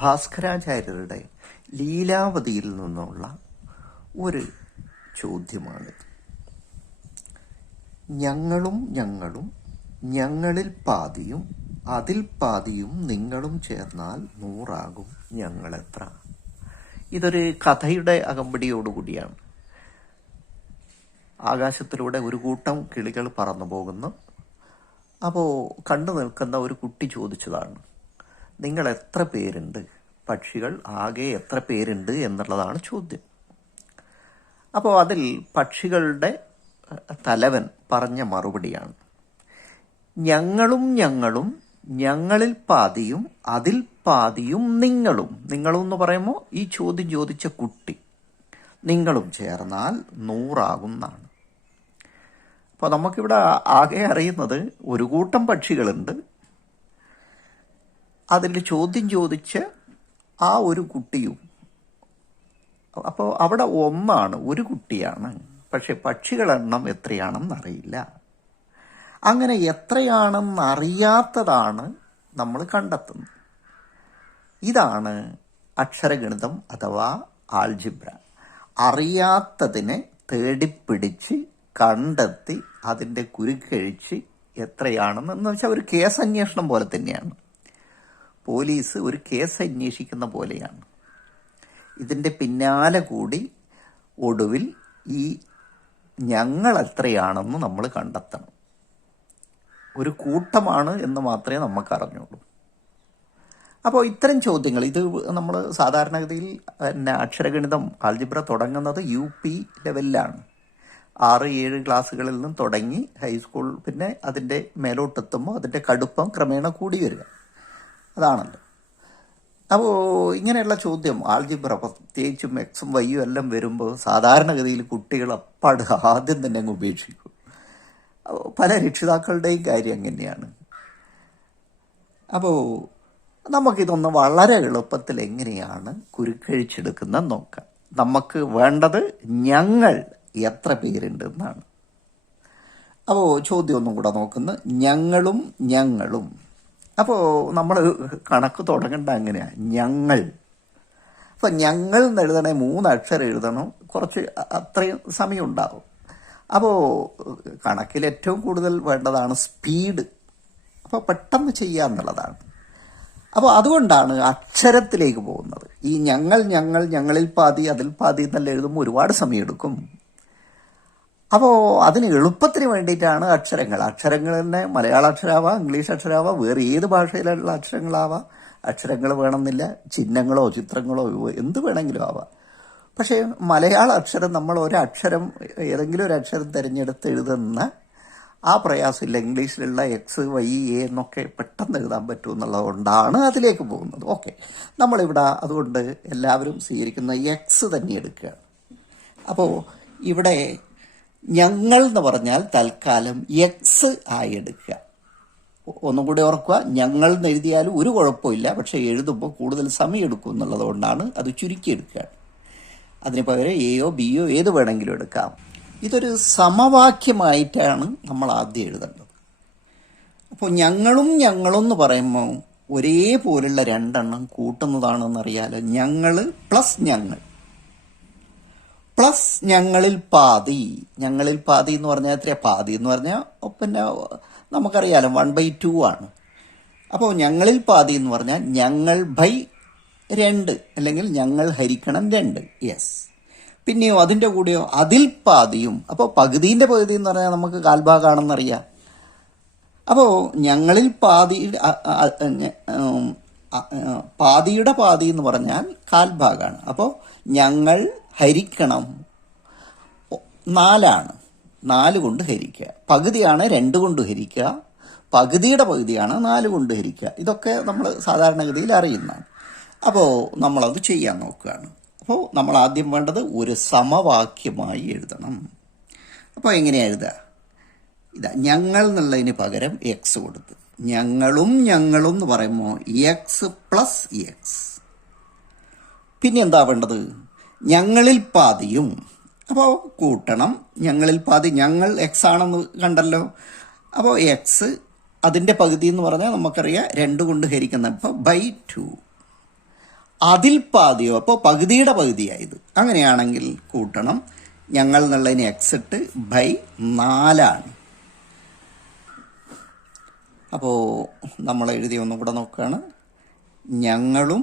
ഭാസ്കരാചാര്യരുടെ ലീലാവതിയിൽ നിന്നുള്ള ഒരു ചോദ്യമാണിത്. ഞങ്ങളും ഞങ്ങളും ഞങ്ങളിൽ പാതിയും അതിൽ പാതിയും നിങ്ങളും ചേർന്നാൽ 100 ഞങ്ങളെത്ര. ഇതൊരു കഥയുടെ അകമ്പടിയോടുകൂടിയാണ്. ആകാശത്തിലൂടെ ഒരു കൂട്ടം കിളികൾ പറന്നു പോകുന്നു. അപ്പോൾ കണ്ടു നിൽക്കുന്ന ഒരു കുട്ടി ചോദിച്ചതാണ്, നിങ്ങൾ എത്ര പേരുണ്ട്? പക്ഷികൾ ആകെ എത്ര പേരുണ്ട് എന്നുള്ളതാണ് ചോദ്യം. അപ്പോൾ അതിൽ പക്ഷികളുടെ തലവൻ പറഞ്ഞ മറുപടിയാണ്, ഞങ്ങളും ഞങ്ങളും ഞങ്ങളിൽ പാതിയും അതിൽ പാതിയും നിങ്ങളും. നിങ്ങളും എന്ന് പറയുമ്പോൾ ഈ ചോദ്യം ചോദിച്ച കുട്ടി, നിങ്ങളും ചേർന്നാൽ 100 എന്നാണ്. അപ്പോൾ നമുക്കിവിടെ ആകെ അറിയുന്നത് ഒരു കൂട്ടം പക്ഷികളുണ്ട്. അതിൽ ചോദ്യം ചോദിച്ച് ആ ഒരു കുട്ടിയും. അപ്പോൾ അവിടെ ഒന്നാണ്, ഒരു കുട്ടിയാണ്. പക്ഷെ പക്ഷികളെണ്ണം എത്രയാണെന്ന് അറിയില്ല. അങ്ങനെ എത്രയാണെന്ന് അറിയാത്തതാണ് നമ്മൾ കണ്ടെത്തുന്നത്. ഇതാണ് അക്ഷരഗണിതം അഥവാ ആൾജിബ്ര. അറിയാത്തതിനെ തേടിപ്പിടിച്ച് കണ്ടെത്തി അതിൻ്റെ കുരുക്കഴിച്ച് എത്രയാണെന്ന് വെച്ചാൽ ഒരു കേസ് അന്വേഷണം പോലെ തന്നെയാണ്. പോലീസ് ഒരു കേസ് അന്വേഷിക്കുന്ന പോലെയാണ്. ഇതിൻ്റെ പിന്നാലെ കൂടി ഒടുവിൽ ഈ ഞങ്ങൾ എത്രയാണെന്ന് നമ്മൾ കണ്ടെത്തണം. ഒരു കൂട്ടമാണ് എന്ന് മാത്രമേ നമുക്ക് അറിഞ്ഞുള്ളൂ. അപ്പോൾ ഇത്തരം ചോദ്യങ്ങൾ, ഇത് നമ്മൾ സാധാരണഗതിയിൽ അക്ഷരഗണിതം ആൾജിബ്ര തുടങ്ങുന്നത് UP ലെവലിലാണ്. 6-7 ക്ലാസ്സുകളിൽ നിന്നും തുടങ്ങി ഹൈസ്കൂൾ, പിന്നെ അതിൻ്റെ മേലോട്ടെത്തുമ്പോൾ അതിൻ്റെ കടുപ്പം ക്രമേണ കൂടി വരിക. അതാണല്ലോ. അപ്പോൾ ഇങ്ങനെയുള്ള ചോദ്യം ആൾജിബ്ര, പ്രത്യേകിച്ചും എക്സും വൈയും എല്ലാം വരുമ്പോൾ സാധാരണഗതിയിൽ കുട്ടികൾ അപ്പാട് ആദ്യം തന്നെ അങ്ങ് ഉപേക്ഷിക്കും. പല രക്ഷിതാക്കളുടെയും കാര്യം അങ്ങനെയാണ്. അപ്പോൾ നമുക്കിതൊന്ന് വളരെ എളുപ്പത്തിൽ എങ്ങനെയാണ് കുരുക്കഴിച്ചെടുക്കുന്നത് നോക്കാം. നമുക്ക് വേണ്ടത് ഞങ്ങൾ എത്ര പേരുണ്ട് എന്നാണ്. അപ്പോൾ ചോദ്യം ഒന്നും കൂടെ നോക്കുന്നത്, ഞങ്ങളും ഞങ്ങളും. അപ്പോൾ നമ്മൾ കണക്ക് തുടങ്ങേണ്ട അങ്ങനെയാണ്, ഞങ്ങൾ. അപ്പോൾ ഞങ്ങൾ എന്ന് എഴുതണേ 3 അക്ഷരം എഴുതണം, കുറച്ച് അത്രയും സമയം ഉണ്ടാവും. അപ്പോൾ കണക്കിൽ ഏറ്റവും കൂടുതൽ വേണ്ടതാണ് സ്പീഡ്. അപ്പോൾ പെട്ടെന്ന് ചെയ്യുക എന്നുള്ളതാണ്. അപ്പോൾ അതുകൊണ്ടാണ് അക്ഷരത്തിലേക്ക് പോകുന്നത്. ഈ ഞങ്ങൾ ഞങ്ങൾ ഞങ്ങളിൽ പാതി അതിൽ പാതി എന്നെല്ലാം എഴുതുമ്പോൾ ഒരുപാട് സമയമെടുക്കും. അപ്പോൾ അതിന് എളുപ്പത്തിന് വേണ്ടിയിട്ടാണ് അക്ഷരങ്ങൾ. അക്ഷരങ്ങൾ തന്നെ മലയാള അക്ഷരമാവാം, ഇംഗ്ലീഷ് അക്ഷരമാവാം, വേറെ ഏത് ഭാഷയിലുള്ള അക്ഷരങ്ങളാവാം. അക്ഷരങ്ങൾ വേണമെന്നില്ല, ചിഹ്നങ്ങളോ ചിത്രങ്ങളോ എന്ത് വേണമെങ്കിലും ആവാം. പക്ഷേ മലയാള അക്ഷരം, നമ്മൾ ഒരക്ഷരം, ഏതെങ്കിലും ഒരു അക്ഷരം തിരഞ്ഞെടുത്ത് എഴുതുന്ന ആ പ്രയാസമില്ല. ഇംഗ്ലീഷിലുള്ള X, Y, A എന്നൊക്കെ പെട്ടെന്ന് എഴുതാൻ പറ്റും എന്നുള്ളതുകൊണ്ടാണ് അതിലേക്ക് പോകുന്നത്. ഓക്കെ, നമ്മളിവിടെ അതുകൊണ്ട് എല്ലാവരും സ്വീകരിക്കുന്ന X തന്നെ എടുക്കുകയാണ്. അപ്പോൾ ഇവിടെ ഞങ്ങൾ എന്ന് പറഞ്ഞാൽ തൽക്കാലം X ആയി എടുക്കുക. ഒന്നും കൂടി ഓർക്കുക, ഞങ്ങൾ എന്ന് എഴുതിയാലും ഒരു കുഴപ്പമില്ല, പക്ഷേ എഴുതുമ്പോൾ കൂടുതൽ സമയം എടുക്കും എന്നുള്ളത് കൊണ്ടാണ് അത് ചുരുക്കിയെടുക്കുകയാണ്. അതിന് പകരം Aയോ Bയോ ഏത് വേണമെങ്കിലും എടുക്കാം. ഇതൊരു സമവാക്യമായിട്ടാണ് നമ്മൾ ആദ്യം എഴുതേണ്ടത്. അപ്പോൾ ഞങ്ങളും ഞങ്ങളും എന്ന് പറയുമ്പോൾ ഒരേപോലുള്ള 2 എണ്ണം കൂട്ടുന്നതാണെന്നറിയാലോ. ഞങ്ങൾ പ്ലസ് ഞങ്ങൾ പ്ലസ് ഞങ്ങളിൽ പാതി. ഞങ്ങളിൽ പാതി എന്ന് പറഞ്ഞാൽ എത്രയാണ്? പാതി എന്ന് പറഞ്ഞാൽ പിന്നെ നമുക്കറിയാലോ 1/2 ആണ്. അപ്പോൾ ഞങ്ങളിൽ പാതി എന്ന് പറഞ്ഞാൽ ഞങ്ങൾ ബൈ 2, അല്ലെങ്കിൽ ഞങ്ങൾ ഹരിക്കണം 2. യെസ്. പിന്നെയോ അതിൻ്റെ കൂടെയോ അതിൽ പാതിയും. അപ്പോൾ പകുതിൻ്റെ പകുതി എന്ന് പറഞ്ഞാൽ നമുക്ക് കാൽഭാഗമാണെന്നറിയാം. അപ്പോൾ ഞങ്ങളിൽ പാതി, പാതിയുടെ പാതി എന്ന് പറഞ്ഞാൽ കാൽഭാഗമാണ്. അപ്പോൾ ഞങ്ങൾ ഹരിക്കണം 4 4 കൊണ്ട് ഹരിക്കുക. പകുതിയാണ് 2 കൊണ്ട് ഹരിക്കുക, പകുതിയുടെ പകുതിയാണ് 4 കൊണ്ട് ഹരിക്കുക. ഇതൊക്കെ നമ്മൾ സാധാരണഗതിയിൽ അറിയുന്നതാണ്. അപ്പോൾ നമ്മളത് ചെയ്യാൻ നോക്കുകയാണ്. അപ്പോൾ നമ്മൾ ആദ്യം വേണ്ടത് ഒരു സമവാക്യമായി എഴുതണം. അപ്പോൾ എങ്ങനെയാണ് എഴുതുക? ഇതാ, ഞങ്ങൾ എന്നുള്ളതിന് പകരം X കൊടുത്ത്, ഞങ്ങളും ഞങ്ങളും എന്ന് പറയുമ്പോൾ X പ്ലസ് X. പിന്നെ എന്താ വേണ്ടത്? ഞങ്ങളിൽ പാതിയും. അപ്പോൾ കൂട്ടണം. ഞങ്ങളിൽ പാതി, ഞങ്ങൾ X ആണെന്ന് കണ്ടല്ലോ. അപ്പോൾ X അതിൻ്റെ പകുതി എന്ന് പറഞ്ഞാൽ നമുക്കറിയാം 2 കൊണ്ട് ഹരിക്കുന്ന, അപ്പോൾ ബൈ 2. അതിൽ പാതിയോ, അപ്പോൾ പകുതിയുടെ പകുതിയായത്. അങ്ങനെയാണെങ്കിൽ കൂട്ടണം. ഞങ്ങൾ എന്നുള്ളതിന് എക്സ് ഇട്ട് ബൈ 4. അപ്പോൾ നമ്മൾ എഴുതി ഒന്നും കൂടെ നോക്കുകയാണ്. ഞങ്ങളും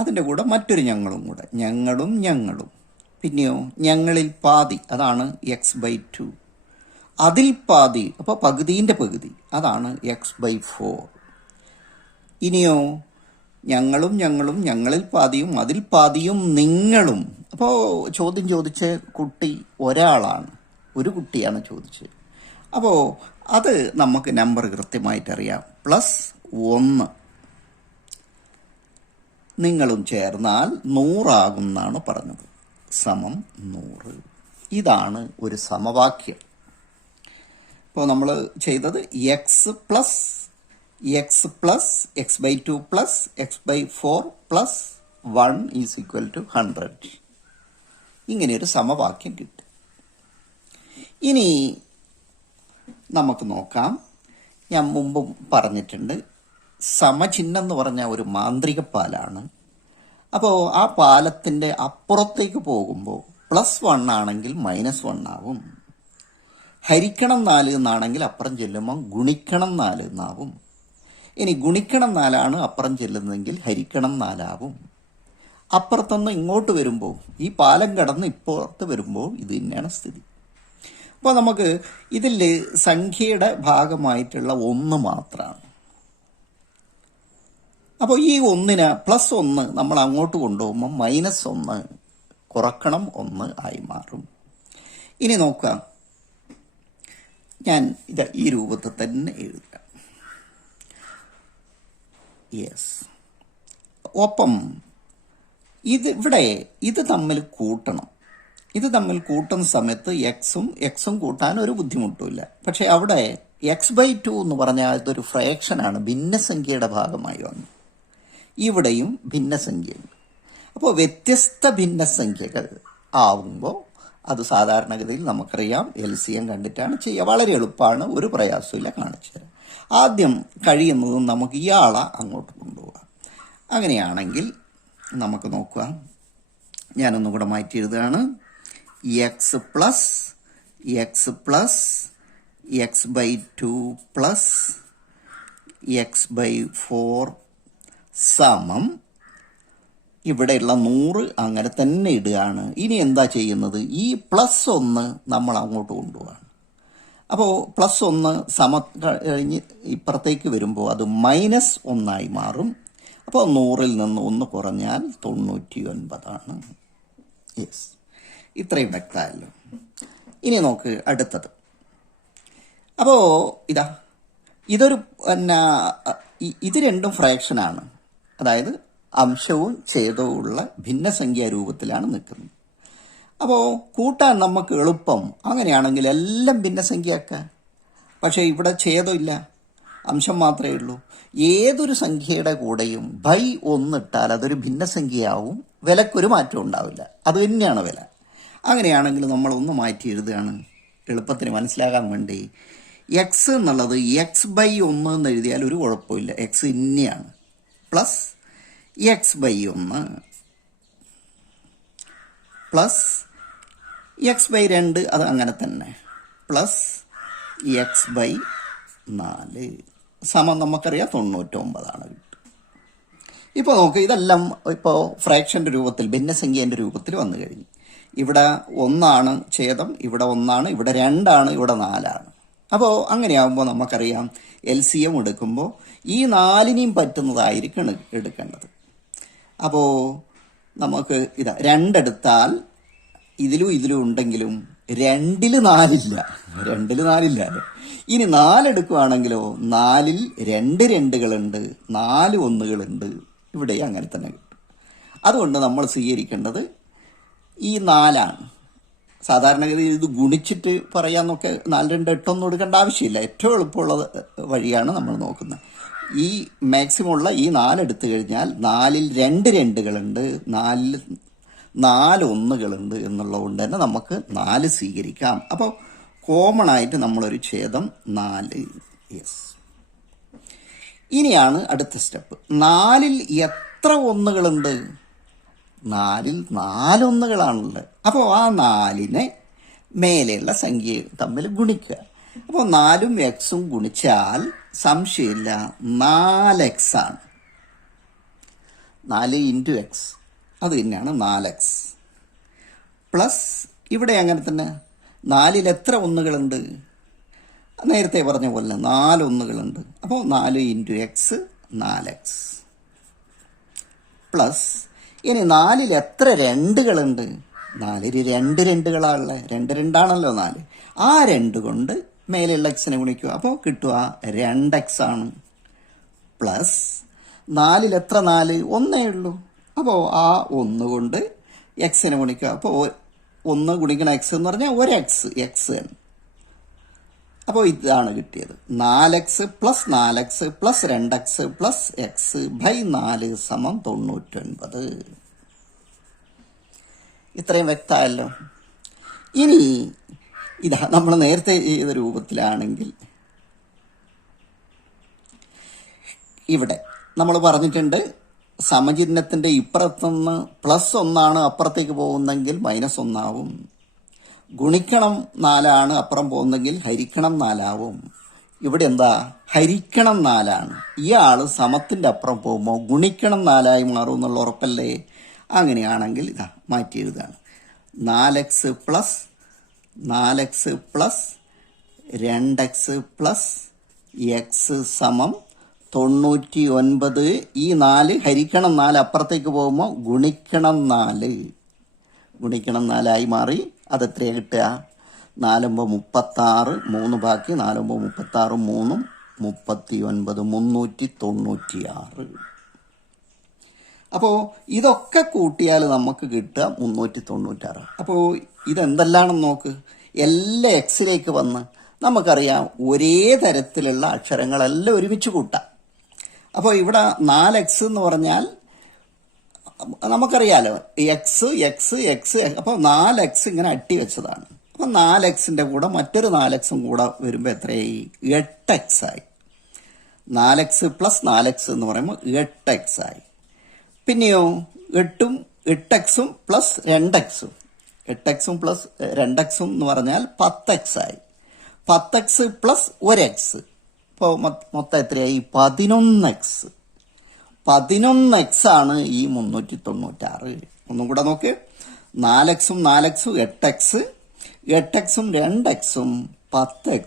അതിൻ്റെ കൂടെ മറ്റൊരു ഞങ്ങളും കൂടെ, ഞങ്ങളും. പിന്നെയോ ഞങ്ങളിൽ പാതി, അതാണ് x/2. അതിൽ പാതി, അപ്പോൾ പകുതിൻ്റെ പകുതി, അതാണ് x/4. ഇനിയോ ഞങ്ങളും ഞങ്ങളിൽ പാതിയും അതിൽ പാതിയും നിങ്ങളും. അപ്പോൾ ചോദ്യം ചോദിച്ച കുട്ടി ഒരാളാണ്, ഒരു കുട്ടിയാണ് ചോദിച്ചത്. അപ്പോൾ അത് നമുക്ക് നമ്പർ കൃത്യമായിട്ടറിയാം. +1 നിങ്ങളും ചേർന്നാൽ 100 ആകുമെന്നാണ് പറഞ്ഞത്. =100. ഇതാണ് ഒരു സമവാക്യം. ഇപ്പോൾ നമ്മൾ ചെയ്തത് x plus x/2 plus x/4 plus 1 = 100. ഇങ്ങനെയൊരു സമവാക്യം കിട്ടും. ഇനി നമുക്ക് നോക്കാം. ഞാൻ മുമ്പും പറഞ്ഞിട്ടുണ്ട്, സമചിഹ്നം എന്ന് പറഞ്ഞാൽ ഒരു മാന്ത്രിക പാലാണ്. അപ്പോൾ ആ പാലത്തിൻ്റെ അപ്പുറത്തേക്ക് പോകുമ്പോൾ +1 ആണെങ്കിൽ -1 ആവും. ഹരിക്കണം 4 എന്നാണെങ്കിൽ അപ്പുറം ചെല്ലുമ്പോൾ ഗുണിക്കണം 4 എന്നാവും. ഇനി ഗുണിക്കണം 4 അപ്പുറം ചെല്ലുന്നതെങ്കിൽ ഹരിക്കണം 4 ആവും. അപ്പുറത്തുനിന്ന് ഇങ്ങോട്ട് വരുമ്പോൾ, ഈ പാലം കടന്ന് ഇപ്പുറത്ത് വരുമ്പോൾ ഇത് തന്നെയാണ് സ്ഥിതി. അപ്പോൾ നമുക്ക് ഇതിൽ സംഖ്യയുടെ ഭാഗമായിട്ടുള്ള 1 മാത്രമാണ്. അപ്പോൾ ഈ 1ന് +1 നമ്മൾ അങ്ങോട്ട് കൊണ്ടുപോകുമ്പോൾ -1 കുറക്കണം 1 ആയി മാറും. ഇനി നോക്കാം, ഞാൻ ഇത് ഈ രൂപത്തിൽ തന്നെ എഴുതാം. യെസ്. ഒപ്പം ഇത് തമ്മിൽ കൂട്ടണം. ഇത് തമ്മിൽ കൂട്ടുന്ന സമയത്ത് എക്സും കൂട്ടാൻ ഒരു ബുദ്ധിമുട്ടുമില്ല. പക്ഷെ അവിടെ x/2 എന്ന് പറഞ്ഞാൽ ഇതൊരു ഫ്രാക്ഷനാണ്, ഭിന്നസംഖ്യയുടെ ഭാഗമായി വന്നു. ഇവിടെയും ഭിന്നസംഖ്യയുണ്ട്. അപ്പോൾ വ്യത്യസ്ത ഭിന്നസംഖ്യകൾ ആവുമ്പോൾ അത് സാധാരണഗതിയിൽ നമുക്കറിയാം LCM കണ്ടിട്ടാണ് ചെയ്യുക. വളരെ എളുപ്പമാണ്, ഒരു പ്രയാസമില്ല. കാണിച്ചു തരാം. ആദ്യം കഴിയുന്നതും നമുക്ക് ഇയാളെ അങ്ങോട്ട് കൊണ്ടുപോകാം. അങ്ങനെയാണെങ്കിൽ നമുക്ക് നോക്കാം. ഞാനൊന്നും കൂടെ മാറ്റി എഴുതുകയാണ്. x plus x/2 plus x/4 സമം ഇവിടെയുള്ള 100 അങ്ങനെ തന്നെ ഇടുകയാണ്. ഇനി എന്താ ചെയ്യുന്നത്? ഈ +1 നമ്മൾ അങ്ങോട്ട് കൊണ്ടുപോവാണ്. അപ്പോൾ +1 കഴിഞ്ഞ് ഇപ്പുറത്തേക്ക് വരുമ്പോൾ അത് -1 ആയി മാറും. അപ്പോൾ 100ൽ നിന്ന് 1 കുറഞ്ഞാൽ 99 ആണ്. യെസ്, ഇത്രയും വ്യക്തമല്ലോ. ഇനി നോക്ക് അടുത്തത്. അപ്പോൾ ഇത് രണ്ടും ഫ്രാക്ഷനാണ്, അതായത് അംശവും ഛേദവും ഉള്ള ഭിന്നസംഖ്യാ രൂപത്തിലാണ് നിൽക്കുന്നത്. അപ്പോൾ കൂട്ടാൻ നമുക്ക് എളുപ്പം. അങ്ങനെയാണെങ്കിൽ എല്ലാം ഭിന്നസംഖ്യയാക്കാം. പക്ഷേ ഇവിടെ ഛേദമില്ല, അംശം മാത്രമേ ഉള്ളൂ. ഏതൊരു സംഖ്യയുടെ കൂടെയും /1 ഇട്ടാൽ അതൊരു ഭിന്നസംഖ്യയാവും. വിലക്കൊരു മാറ്റം ഉണ്ടാവില്ല, അത് തന്നെയാണ് വില. അങ്ങനെയാണെങ്കിൽ നമ്മളൊന്ന് മാറ്റി എഴുതുകയാണ് എളുപ്പത്തിന് മനസ്സിലാകാൻ വേണ്ടി. എക്സ് എന്നുള്ളത് x/1 എന്ന് എഴുതിയാൽ ഒരു കുഴപ്പമില്ല, X ഇന്നെയാണ്. Plus x/1 plus x/2 അത് അങ്ങനെ തന്നെ, പ്ലസ് x/4 സമം നമുക്കറിയാം 99 കിട്ടും. ഇപ്പോൾ നോക്ക്, ഇതെല്ലാം ഇപ്പോൾ ഫ്രാക്ഷൻ്റെ രൂപത്തിൽ, ഭിന്നസംഖ്യേൻ്റെ രൂപത്തിൽ വന്നു കഴിഞ്ഞു. ഇവിടെ 1 ഛേദം, ഇവിടെ 1, ഇവിടെ 2, ഇവിടെ 4. അപ്പോൾ അങ്ങനെയാകുമ്പോൾ നമുക്കറിയാം LCM എടുക്കുമ്പോൾ ഈ 4നെയും പറ്റുന്നതായിരിക്കും എടുക്കേണ്ടത്. അപ്പോൾ നമുക്ക് 2 എടുത്താൽ ഇതിലും ഉണ്ടെങ്കിലും 2ൽ 4 ഇല്ല. ഇനി 4 എടുക്കുകയാണെങ്കിലോ 4ൽ 2 2കളുണ്ട്, 4 1കളുണ്ട്. ഇവിടെ അങ്ങനെ തന്നെ കിട്ടും. അതുകൊണ്ട് നമ്മൾ സ്വീകരിക്കേണ്ടത് ഈ 4ആണ്. സാധാരണഗതി ഇത് ഗുണിച്ചിട്ട് പറയാമെന്നൊക്കെ 4 2 8 ഒന്നും എടുക്കേണ്ട ആവശ്യമില്ല. ഏറ്റവും എളുപ്പമുള്ള വഴിയാണ് നമ്മൾ നോക്കുന്നത്. ഈ മാക്സിമം ഉള്ള ഈ 4 എടുത്തു കഴിഞ്ഞാൽ 4ൽ 2 2കളുണ്ട്, 4ൽ 4 1കളുണ്ട് എന്നുള്ളതുകൊണ്ട് തന്നെ നമുക്ക് 4 സ്വീകരിക്കാം. അപ്പോൾ കോമൺ ആയിട്ട് നമ്മളൊരു ഛേദം 4. യെസ്. ഇനിയാണ് അടുത്ത സ്റ്റെപ്പ്. 4ൽ എത്ര ഒന്നുകളുണ്ട്? 4ൽ 4 ഒന്നുകളാണുള്ളത്. അപ്പോൾ ആ 4നെ മേലെയുള്ള സംഖ്യ തമ്മിൽ ഗുണിക്കുക. അപ്പോൾ 4ഉം എക്സും ഗുണിച്ചാൽ സംശയമില്ല 4x ആണ്. 4 ഇൻറ്റു എക്സ്, അത് തന്നെയാണ് 4x. പ്ലസ് ഇവിടെ അങ്ങനെ തന്നെ 4ൽ എത്ര ഒന്നുകളുണ്ട്? നേരത്തെ പറഞ്ഞ പോലെ 4 ഒന്നുകളുണ്ട്. അപ്പോൾ 4 ഇൻറ്റു എക്സ് 4x. പ്ലസ് ഇനി 4ൽ എത്ര രണ്ടുകളുണ്ട്? 4ൽ 2 രണ്ടുകളാണുള്ളത്. 2 രണ്ടാണല്ലോ 4. ആ 2 കൊണ്ട് മേലെയുള്ള എക്സിനെ ഗുണിക്കുക. അപ്പോൾ കിട്ടുക 2x ആണ്. പ്ലസ് 4ൽ എത്ര 4? 1 ഉള്ളൂ. അപ്പോൾ ആ 1 കൊണ്ട് എക്സിനെ ഗുണിക്കുക. അപ്പോൾ 1 ഗുണിക്കണം എക്സ് എന്ന് പറഞ്ഞാൽ 1x, എക്സ് ആണ്. അപ്പോൾ ഇതാണ് കിട്ടിയത്. 4x plus 4x plus 2x plus x by 4 സമം 99. ഇത്രയും വ്യക്തമല്ലോ. ഇനി ഇതാ നമ്മൾ നേരത്തെ ചെയ്ത രൂപത്തിലാണെങ്കിൽ ഇവിടെ നമ്മൾ പറഞ്ഞിട്ടുണ്ട് സമചിഹ്നത്തിൻ്റെ ഇപ്പുറത്തുനിന്ന് +1 അപ്പുറത്തേക്ക് പോകുന്നെങ്കിൽ -1 ആവും. ഗുണിക്കണം 4 അപ്പുറം പോകുന്നെങ്കിൽ ഹരിക്കണം 4 ആവും. ഇവിടെ എന്താ? ഹരിക്കണം 4. ഇയാൾ സമത്തിൻ്റെ അപ്പുറം പോകുമ്പോൾ ഗുണിക്കണം 4 മാറും എന്നുള്ള ഉറപ്പല്ലേ? അങ്ങനെയാണെങ്കിൽ ഇതാ മാറ്റി എഴുതാണ്. 4x plus 2x plus X സമം 99. ഈ 4 ഹരിക്കണം 4 അപ്പുറത്തേക്ക് പോകുമ്പോൾ ഗുണിക്കണം 4 ആയി മാറി. അതെത്രയാണ് കിട്ടുക? 4 36, 3 ബാക്കി, 4 36, 3 39, 396. അപ്പോൾ ഇതൊക്കെ കൂട്ടിയാൽ നമുക്ക് കിട്ടുക 396. അപ്പോൾ ഇതെന്തെല്ലാണെന്ന് നോക്ക്. എല്ലാ എക്സിലേക്ക് വന്ന് നമുക്കറിയാം ഒരേ തരത്തിലുള്ള അക്ഷരങ്ങളെല്ലാം ഒരുമിച്ച് കൂട്ടാം. അപ്പോൾ ഇവിടെ 4x എന്ന് പറഞ്ഞാൽ നമുക്കറിയാലോ എക്സ്. അപ്പോൾ 4x ഇങ്ങനെ അട്ടി വെച്ചതാണ്. അപ്പോൾ 4xൻ്റെ കൂടെ മറ്റൊരു 4xും കൂടെ വരുമ്പോൾ എത്രയായി? 8x ആയി. 4x പ്ലസ് 4x എന്ന് പറയുമ്പോൾ 8x ആയി. പിന്നെയോ 8xും പ്ലസ് 2xും 8xും പ്ലസ് 2xും എന്ന് പറഞ്ഞാൽ 10x ആയി. 10x plus 1x. ഇപ്പോൾ മൊത്തം എത്രയായി? 11x. 11x ആണ് ഈ 396. ഒന്നും കൂടെ നോക്ക്. 4xും 4xും 8x, 8xും 2xും 10x,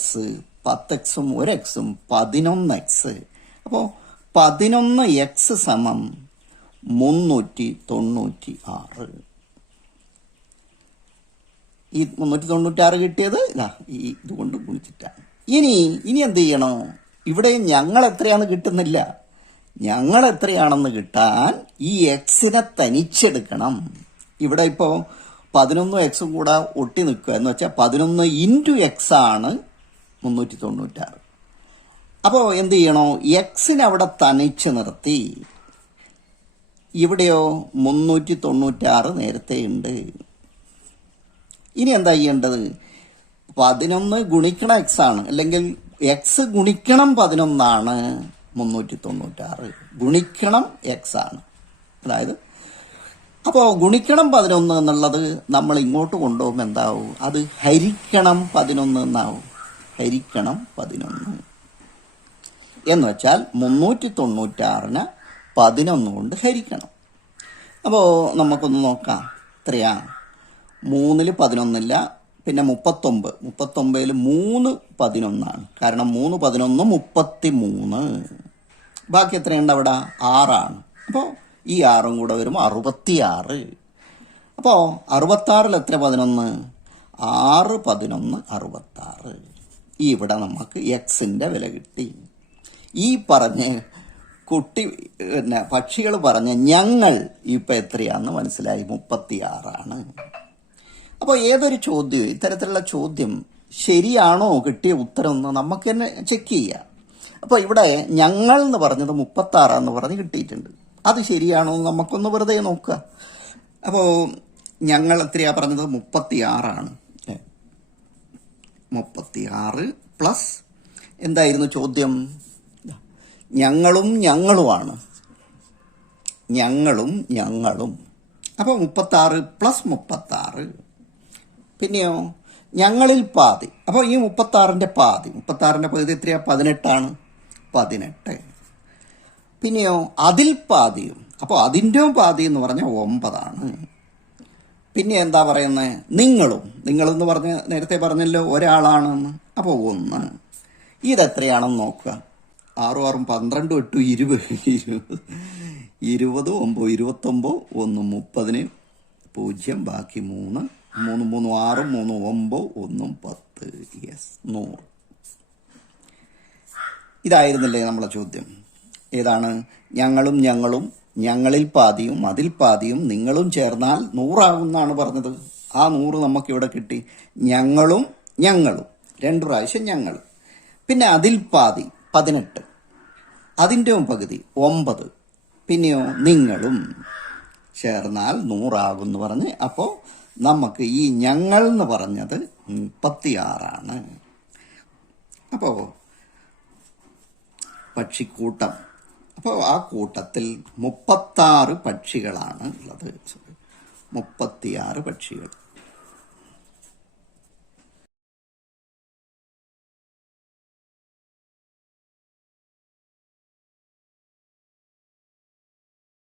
10xും 1xും 11x. അപ്പോൾ 11x സമം 396. ഈ 396 കിട്ടിയത് ഇതുകൊണ്ട് ഗുണിച്ചിട്ടാണ്. ഇനി എന്ത് ചെയ്യണോ? ഇവിടെ ഞങ്ങൾ എത്രയാണെന്ന് കിട്ടുന്നില്ല. ഞങ്ങൾ എത്രയാണെന്ന് കിട്ടാൻ ഈ എക്സിനെ തനിച്ചെടുക്കണം. ഇവിടെ ഇപ്പോൾ 11x കൂടെ ഒട്ടി നിൽക്കുക എന്ന് വെച്ചാൽ 11 ഇൻറ്റു എക്സ് ആണ് 396. അപ്പോൾ എന്ത് ചെയ്യണോ? എക്സിനെ അവിടെ തനിച്ച് നിർത്തി. ഇവിടെയോ 396 നേരത്തെ ഉണ്ട്. ഇനി എന്താ ചെയ്യേണ്ടത്? 11 ഗുണിക്കണം എക്സ് ആണ്, അല്ലെങ്കിൽ എക്സ് ഗുണിക്കണം 11 ആണ് 396. ഗുണിക്കണം എക്സ് ആണ്. അതായത് അപ്പോൾ ഗുണിക്കണം 11 എന്നുള്ളത് നമ്മൾ ഇങ്ങോട്ട് കൊണ്ടുപോകുമ്പോൾ എന്താവും? അത് ഹരിക്കണം 11 എന്നാവും. ഹരിക്കണം 11 എന്ന് വെച്ചാൽ 396നെ 11 കൊണ്ട് ഹരിക്കണം. അപ്പോൾ നമുക്കൊന്ന് നോക്കാം. എത്രയാ? 3ൽ 11 പിന്നെ 39. 39ൽ 3 11 കാരണം 3 11 33. ബാക്കി എത്രയുണ്ട് അവിടെ? 6 ആണ്. അപ്പോൾ ഈ 6ഉം കൂടെ വരുമ്പോൾ 66. അപ്പോൾ 66ൽ എത്ര 11? 6 11 66. ഇവിടെ നമുക്ക് എക്സിൻ്റെ വില കിട്ടി. ഈ പറഞ്ഞ് പക്ഷികൾ പറഞ്ഞ ഞങ്ങൾ ഇപ്പം എത്രയാണെന്ന് മനസ്സിലായി. 36 ആണ്. അപ്പോൾ ഏതൊരു ചോദ്യം, ഇത്തരത്തിലുള്ള ചോദ്യം ശരിയാണോ കിട്ടിയ ഉത്തരം എന്ന് നമുക്ക് തന്നെ ചെക്ക് ചെയ്യാം. അപ്പോൾ ഇവിടെ ഞങ്ങൾ എന്ന് പറഞ്ഞത് 36 എന്ന് പറഞ്ഞ് കിട്ടിയിട്ടുണ്ട്. അത് ശരിയാണോ എന്ന് നമുക്കൊന്ന് വെറുതെ നോക്കുക. അപ്പോൾ ഞങ്ങൾ എത്രയാണ് പറഞ്ഞത്? 36 ആണ്. 36 പ്ലസ് എന്തായിരുന്നു ചോദ്യം? ഞങ്ങളുമാണ്. ഞങ്ങളും ഞങ്ങളും. അപ്പോൾ 36 പ്ലസ് 36. പിന്നെയോ ഞങ്ങളിൽ പാതി. അപ്പോൾ ഈ 36ന്റെ പാതി, 36ന്റെ പകുതി എത്രയാ? 18 18. പിന്നെയോ അതിൽ പാതിയും. അപ്പോൾ അതിൻ്റെ പാതി എന്ന് പറഞ്ഞാൽ 9. പിന്നെ എന്താ പറയുന്നത്? നിങ്ങളെന്ന് പറഞ്ഞ് നേരത്തെ പറഞ്ഞല്ലോ ഒരാളാണെന്ന്. അപ്പോൾ 1. ഇതെത്രയാണെന്ന് നോക്കുക. 6 6 12 8 20 20 9 29 1 30 0 ബാക്കി 3 3 3 6 3 9 1 10. യെസ്, 100. ഇതായിരുന്നില്ലേ നമ്മളെ ചോദ്യം? ഏതാണ്? ഞങ്ങളും ഞങ്ങളും, ഞങ്ങളിൽ പാതിയും അതിൽ പാതിയും നിങ്ങളും ചേർന്നാൽ 100 ആകുമെന്നാണ് പറഞ്ഞത്. ആ 100 നമുക്കിവിടെ കിട്ടി. ഞങ്ങളും ഞങ്ങളും, 2 പ്രാവശ്യം ഞങ്ങൾ. പിന്നെ അതിൽ പാതി 18, അതിൻ്റെ പകുതി 9. പിന്നെയോ നിങ്ങളും ചേർന്നാൽ 100 ആകും എന്ന് പറഞ്ഞ്. അപ്പോൾ നമുക്ക് ഈ ഞങ്ങൾ എന്ന് പറഞ്ഞത് 36. അപ്പോൾ പക്ഷിക്കൂട്ടം. അപ്പോൾ ആ കൂട്ടത്തിൽ 36 പക്ഷികളാണ് ഉള്ളത്. 36 പക്ഷികൾ.